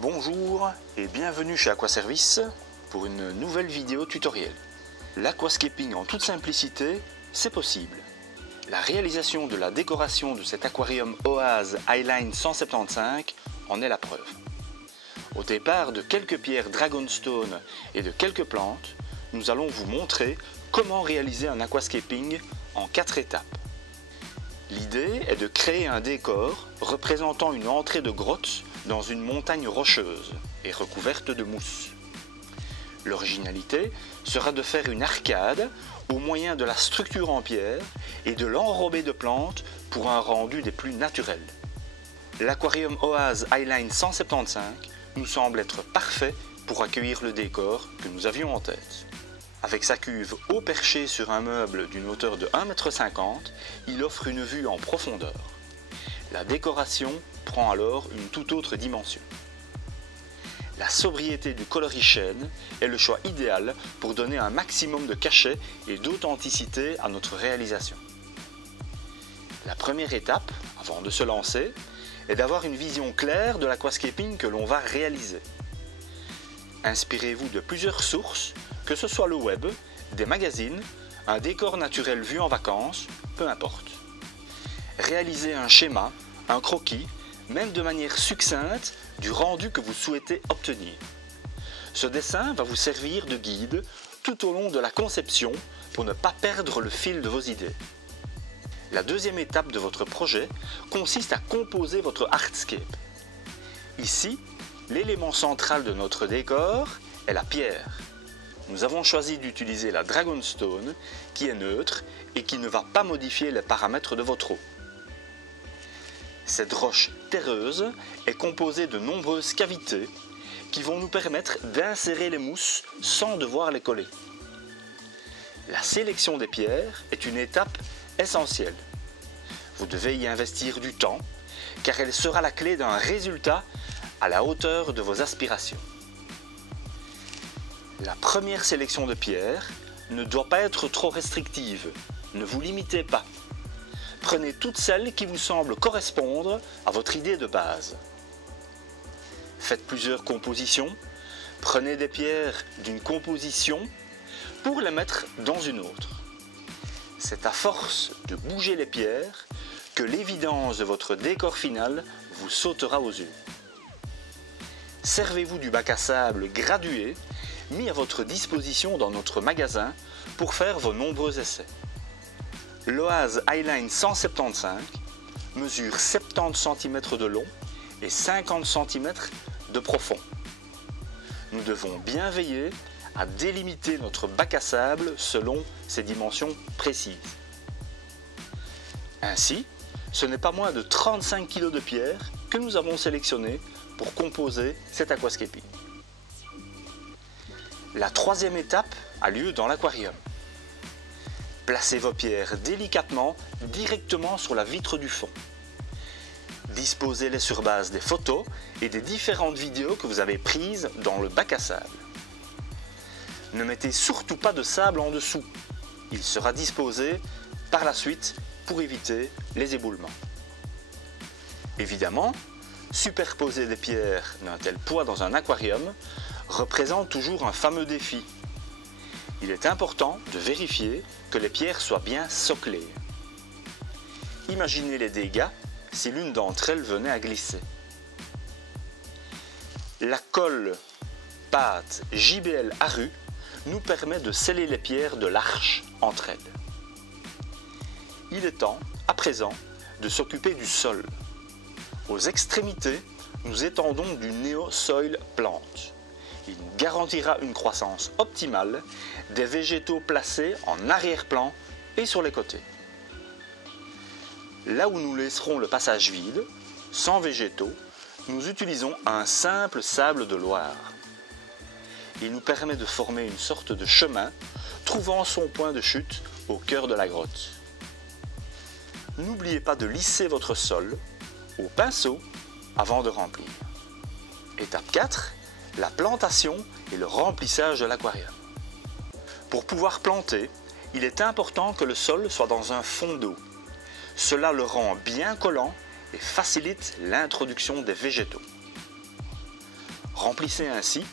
Bonjour et bienvenue chez Aquaservice pour une nouvelle vidéo tutoriel. L'aquascaping en toute simplicité, c'est possible. La réalisation de la décoration de cet aquarium Oase Highline 175 en est la preuve. Au départ de quelques pierres Dragonstone et de quelques plantes, nous allons vous montrer comment réaliser un aquascaping en 4 étapes. L'idée est de créer un décor représentant une entrée de grotte dans une montagne rocheuse et recouverte de mousse. L'originalité sera de faire une arcade au moyen de la structure en pierre et de l'enrober de plantes pour un rendu des plus naturels. L'aquarium Oase Highline 175 nous semble être parfait pour accueillir le décor que nous avions en tête. Avec sa cuve haut perchée sur un meuble d'une hauteur de 1,50 m, il offre une vue en profondeur. La décoration prend alors une toute autre dimension. La sobriété du colorichène est le choix idéal pour donner un maximum de cachet et d'authenticité à notre réalisation. La première étape, avant de se lancer, est d'avoir une vision claire de l'aquascaping que l'on va réaliser. Inspirez-vous de plusieurs sources, que ce soit le web, des magazines, un décor naturel vu en vacances, peu importe. Réalisez un schéma, un croquis, même de manière succincte, du rendu que vous souhaitez obtenir. Ce dessin va vous servir de guide tout au long de la conception pour ne pas perdre le fil de vos idées. La deuxième étape de votre projet consiste à composer votre hardscape. Ici, l'élément central de notre décor est la pierre. Nous avons choisi d'utiliser la Dragonstone qui est neutre et qui ne va pas modifier les paramètres de votre eau. Cette roche terreuse est composée de nombreuses cavités qui vont nous permettre d'insérer les mousses sans devoir les coller. La sélection des pierres est une étape essentielle. Vous devez y investir du temps car elle sera la clé d'un résultat à la hauteur de vos aspirations. La première sélection de pierres ne doit pas être trop restrictive, ne vous limitez pas. Prenez toutes celles qui vous semblent correspondre à votre idée de base. Faites plusieurs compositions, prenez des pierres d'une composition pour les mettre dans une autre. C'est à force de bouger les pierres que l'évidence de votre décor final vous sautera aux yeux. Servez-vous du bac à sable gradué mis à votre disposition dans notre magasin pour faire vos nombreux essais. L'Oase Highline 175 mesure 70 cm de long et 50 cm de profond. Nous devons bien veiller à délimiter notre bac à sable selon ses dimensions précises. Ainsi, ce n'est pas moins de 35 kg de pierre que nous avons sélectionné pour composer cet aquascaping. La troisième étape a lieu dans l'aquarium. Placez vos pierres délicatement directement sur la vitre du fond. Disposez-les sur base des photos et des différentes vidéos que vous avez prises dans le bac à sable. Ne mettez surtout pas de sable en dessous. Il sera disposé par la suite pour éviter les éboulements. Évidemment, superposer des pierres d'un tel poids dans un aquarium représente toujours un fameux défi. Il est important de vérifier que les pierres soient bien soclées. Imaginez les dégâts si l'une d'entre elles venait à glisser. La colle pâte JBL Aru nous permet de sceller les pierres de l'arche entre elles. Il est temps, à présent, de s'occuper du sol. Aux extrémités, nous étendons du Neo Soil Plant. Il nous garantira une croissance optimale des végétaux placés en arrière-plan et sur les côtés. Là où nous laisserons le passage vide, sans végétaux, nous utilisons un simple sable de Loire. Il nous permet de former une sorte de chemin, trouvant son point de chute au cœur de la grotte. N'oubliez pas de lisser votre sol au pinceau avant de remplir. Étape 4. La plantation et le remplissage de l'aquarium. Pour pouvoir planter, il est important que le sol soit dans un fond d'eau. Cela le rend bien collant et facilite l'introduction des végétaux. Remplissez ainsi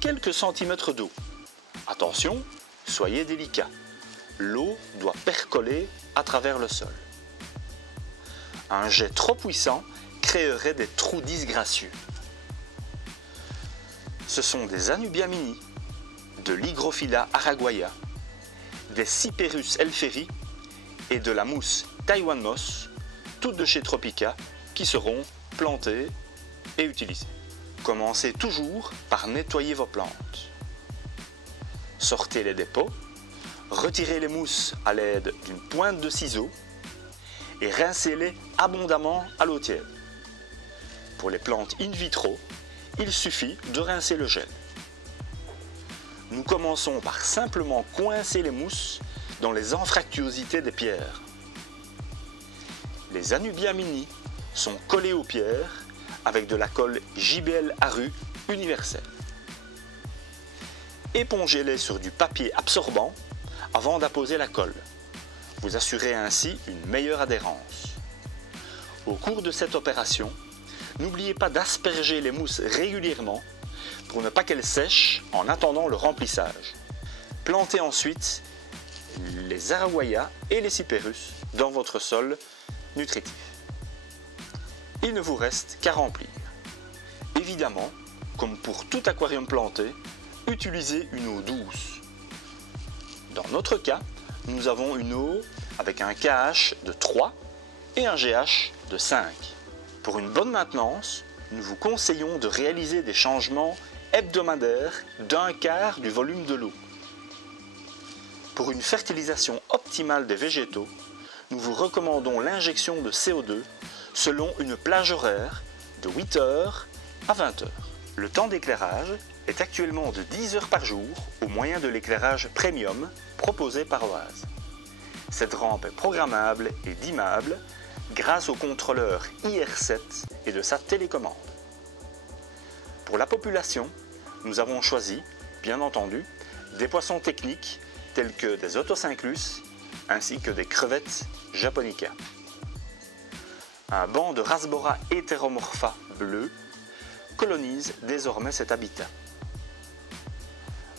quelques centimètres d'eau. Attention, soyez délicat. L'eau doit percoler à travers le sol. Un jet trop puissant créerait des trous disgracieux. Ce sont des Anubia mini, de l'Hygrophila araguaia, des Cyperus elferi et de la mousse Taiwan Moss, toutes de chez Tropica, qui seront plantées et utilisées. Commencez toujours par nettoyer vos plantes. Sortez-les des pots, retirez les mousses à l'aide d'une pointe de ciseau et rincez-les abondamment à l'eau tiède. Pour les plantes in vitro, il suffit de rincer le gel. Nous commençons par simplement coincer les mousses dans les anfractuosités des pierres. Les Anubia mini sont collés aux pierres avec de la colle JBL Aru universelle. Épongez-les sur du papier absorbant avant d'apposer la colle. Vous assurez ainsi une meilleure adhérence. Au cours de cette opération, n'oubliez pas d'asperger les mousses régulièrement pour ne pas qu'elles sèchent en attendant le remplissage. Plantez ensuite les Araguaia et les Cyperus dans votre sol nutritif. Il ne vous reste qu'à remplir. Évidemment, comme pour tout aquarium planté, utilisez une eau douce. Dans notre cas, nous avons une eau avec un KH de 3 et un GH de 5. Pour une bonne maintenance, nous vous conseillons de réaliser des changements hebdomadaires d'un quart du volume de l'eau. Pour une fertilisation optimale des végétaux, nous vous recommandons l'injection de CO2 selon une plage horaire de 8 h à 20 h. Le temps d'éclairage est actuellement de 10 heures par jour au moyen de l'éclairage premium proposé par Oase. Cette rampe est programmable et dimmable grâce au contrôleur IR7 et de sa télécommande. Pour la population, nous avons choisi, bien entendu, des poissons techniques tels que des Otocinclus ainsi que des crevettes japonica. Un banc de Rasbora heteromorpha bleu colonise désormais cet habitat.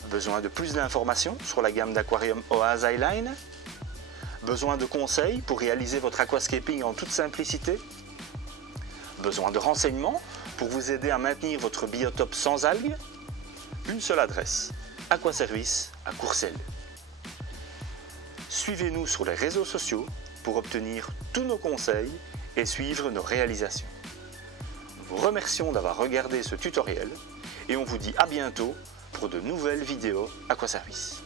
Besoin de plus d'informations sur la gamme d'aquarium Oase Highline? Besoin de conseils pour réaliser votre aquascaping en toute simplicité? Besoin de renseignements pour vous aider à maintenir votre biotope sans algues? Une seule adresse, Aquaservice à Courcelles. Suivez-nous sur les réseaux sociaux pour obtenir tous nos conseils et suivre nos réalisations. Nous vous remercions d'avoir regardé ce tutoriel et on vous dit à bientôt pour de nouvelles vidéos Aquaservice.